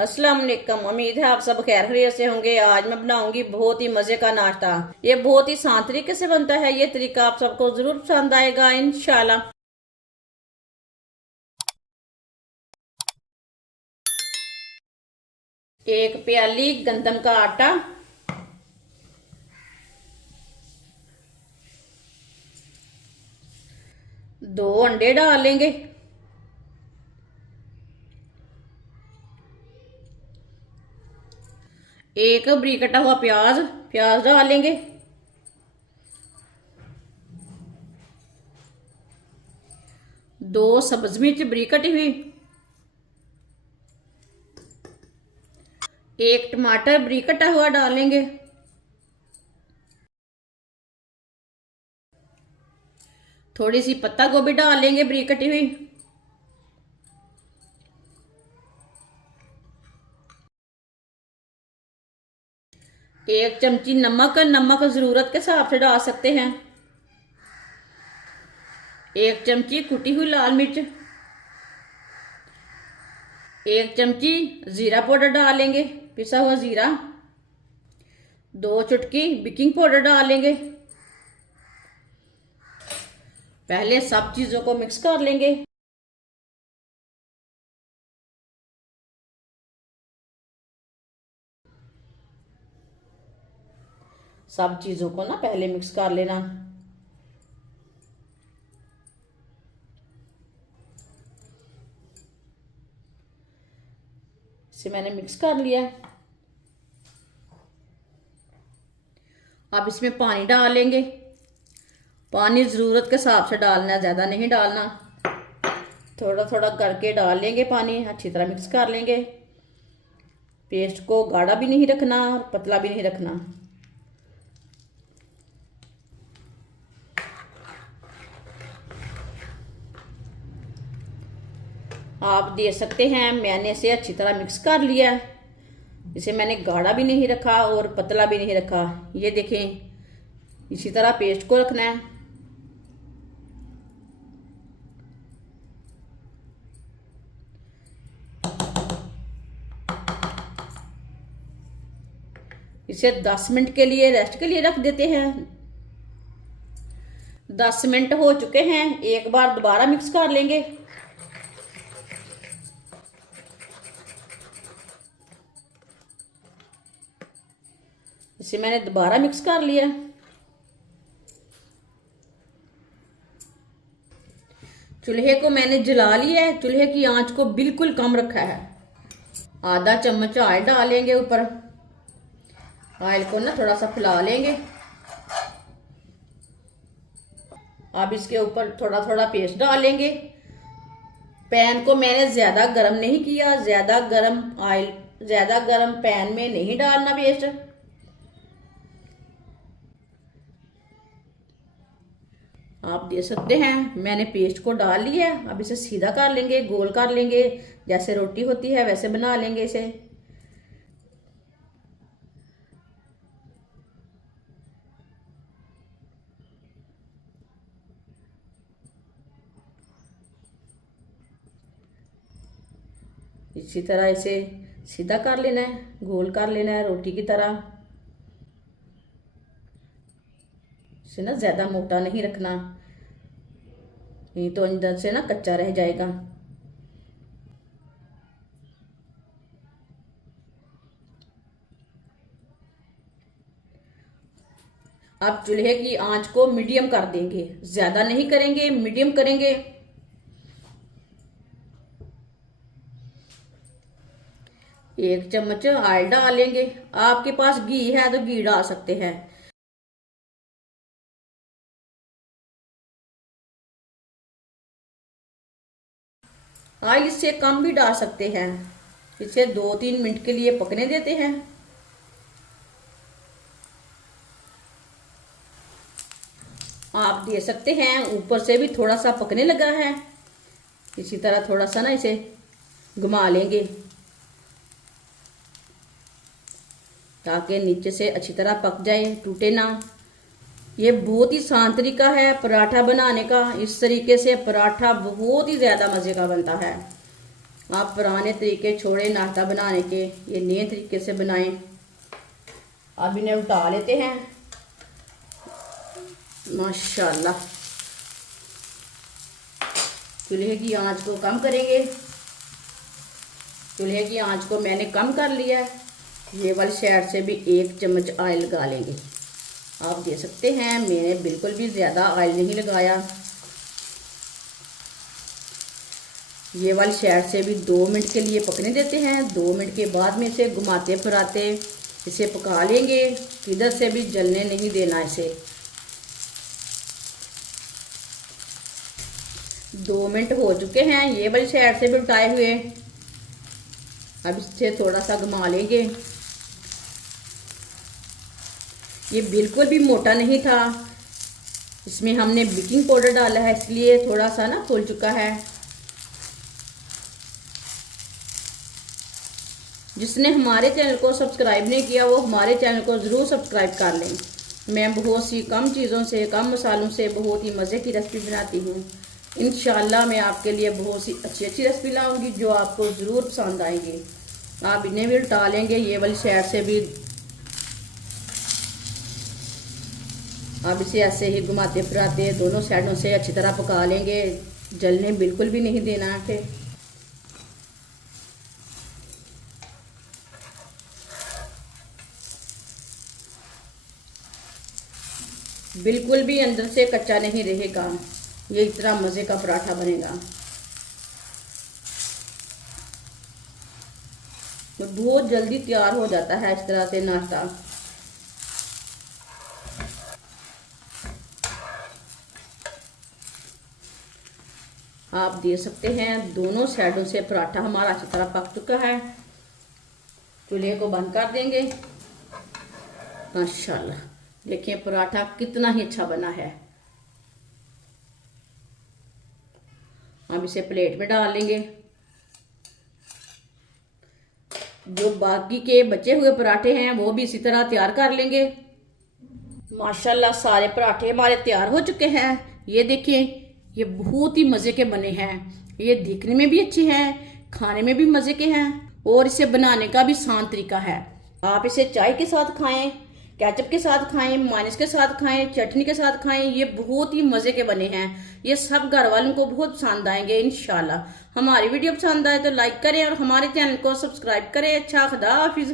अस्सलाम वालेकुम। उम्मीद है आप सब खैर खैरियत से होंगे। आज मैं बनाऊंगी बहुत ही मजे का नाश्ता। ये बहुत ही आसान तरीके से बनता है। ये तरीका आप सबको जरूर पसंद आएगा इंशाल्लाह। एक प्याली गंदम का आटा, दो अंडे डाल लेंगे, एक बारीक कटा हुआ प्याज प्याज डाल लेंगे, दो सब्ज मिर्च बारीक कटी हुई, एक टमाटर बारीक कटा हुआ डाल लेंगे, थोड़ी सी पत्ता गोभी डाल लेंगे बारीक कटी हुई, एक चमची नमक, नमक जरूरत के हिसाब से डाल सकते हैं, एक चमची कुटी हुई लाल मिर्च, एक चमची जीरा पाउडर डाल लेंगे, पिसा हुआ जीरा, दो चुटकी बेकिंग पाउडर डाल लेंगे। पहले सब चीजों को मिक्स कर लेंगे। सब चीजों को ना पहले मिक्स कर लेना। इसे मैंने मिक्स कर लिया। अब इसमें पानी डाल लेंगे। पानी ज़रूरत के हिसाब से डालना है, ज़्यादा नहीं डालना। थोड़ा थोड़ा करके डाल लेंगे पानी, अच्छी तरह मिक्स कर लेंगे। पेस्ट को गाढ़ा भी नहीं रखना और पतला भी नहीं रखना। आप देख सकते हैं मैंने इसे अच्छी तरह मिक्स कर लिया। इसे मैंने गाढ़ा भी नहीं रखा और पतला भी नहीं रखा। ये देखें, इसी तरह पेस्ट को रखना है। इसे 10 मिनट के लिए रेस्ट के लिए रख देते हैं। 10 मिनट हो चुके हैं। एक बार दोबारा मिक्स कर लेंगे। इसे मैंने दोबारा मिक्स कर लिया। चूल्हे को मैंने जला लिया है। चूल्हे की आंच को बिल्कुल कम रखा है। आधा चम्मच ऑयल डालेंगे ऊपर। ऑयल को ना थोड़ा सा फैला लेंगे। अब इसके ऊपर थोड़ा थोड़ा पेस्ट डालेंगे। पैन को मैंने ज्यादा गर्म नहीं किया। ज्यादा गर्म पैन में नहीं डालना पेस्ट। आप देख सकते हैं मैंने पेस्ट को डाल लिया है। अब इसे सीधा कर लेंगे, गोल कर लेंगे। जैसे रोटी होती है वैसे बना लेंगे इसे। इसी तरह इसे सीधा कर लेना है, गोल कर लेना है रोटी की तरह। इसे ना ज्यादा मोटा नहीं रखना, नहीं तो अंदर से ना कच्चा रह जाएगा। अब चूल्हे की आंच को मीडियम कर देंगे। ज्यादा नहीं करेंगे, मीडियम करेंगे। एक चम्मच ऑयल डालेंगे। आपके पास घी है तो घी डाल सकते हैं। ऑयल इससे कम भी डाल सकते हैं। इसे 2-3 मिनट के लिए पकने देते हैं। आप देख सकते हैं ऊपर से भी थोड़ा सा पकने लगा है। इसी तरह थोड़ा सा ना इसे घुमा लेंगे ताकि नीचे से अच्छी तरह पक जाए, टूटे ना। ये बहुत ही आसान तरीका है पराठा बनाने का। इस तरीके से पराठा बहुत ही ज्यादा मजे का बनता है। आप पुराने तरीके छोड़े नाश्ता बनाने के, ये नए तरीके से बनाएं। अब इन्हें उल्टा लेते हैं। माशाल्लाह, चूल्हे की आंच को कम करेंगे। चूल्हे की आंच को मैंने कम कर लिया है। ये वाली साइड से भी 1 चम्मच ऑयल लगा लेंगे। आप देख सकते हैं मैंने बिल्कुल भी ज़्यादा ऑयल नहीं लगाया। ये वाली साइड से भी 2 मिनट के लिए पकने देते हैं। 2 मिनट के बाद में इसे घुमाते फिराते इसे पका लेंगे। किधर से भी जलने नहीं देना इसे। 2 मिनट हो चुके हैं, ये वाली साइड से भी उल्टाए हुए। अब इसे थोड़ा सा घुमा लेंगे। ये बिल्कुल भी मोटा नहीं था, इसमें हमने बेकिंग पाउडर डाला है इसलिए थोड़ा सा ना फूल चुका है। जिसने हमारे चैनल को सब्सक्राइब नहीं किया वो हमारे चैनल को ज़रूर सब्सक्राइब कर लें। मैं बहुत सी कम चीज़ों से, कम मसालों से बहुत ही मज़े की रेसिपी बनाती हूँ। इंशाल्लाह मैं आपके लिए बहुत सी अच्छी अच्छी रेसिपी लाऊंगी जो आपको ज़रूर पसंद आएंगी। आप इन्हें भी उल्टा लेंगे। ये वाली साइड से भी आप इसे ऐसे ही घुमाते फिराते दोनों साइडों से अच्छी तरह पका लेंगे। जलने बिल्कुल भी नहीं देना है। बिल्कुल भी अंदर से कच्चा नहीं रहेगा। ये इतना मज़े का पराठा बनेगा। तो बहुत जल्दी तैयार हो जाता है इस तरह से नाश्ता। आप देख सकते हैं दोनों साइडों से पराठा हमारा अच्छी तरह पक चुका है। चूल्हे को बंद कर देंगे। माशाल्लाह, देखिए पराठा कितना ही अच्छा बना है। अब इसे प्लेट में डाल लेंगे। जो बाकी के बचे हुए पराठे हैं वो भी इसी तरह तैयार कर लेंगे। माशाल्लाह सारे पराठे हमारे तैयार हो चुके हैं। ये देखिए, ये बहुत ही मज़े के बने हैं। ये दिखने में भी अच्छे हैं, खाने में भी मज़े के हैं और इसे बनाने का भी आसान तरीका है। आप इसे चाय के साथ खाएं, केचप के साथ खाएं, मायोनीज के साथ खाएं, चटनी के साथ खाएं। ये बहुत ही मज़े के बने हैं। ये सब घर वालों को बहुत पसंद आएंगे इंशाल्लाह। हमारी वीडियो पसंद आए तो लाइक करें और हमारे चैनल को सब्सक्राइब करें। अच्छा, खुदा हाफिज़।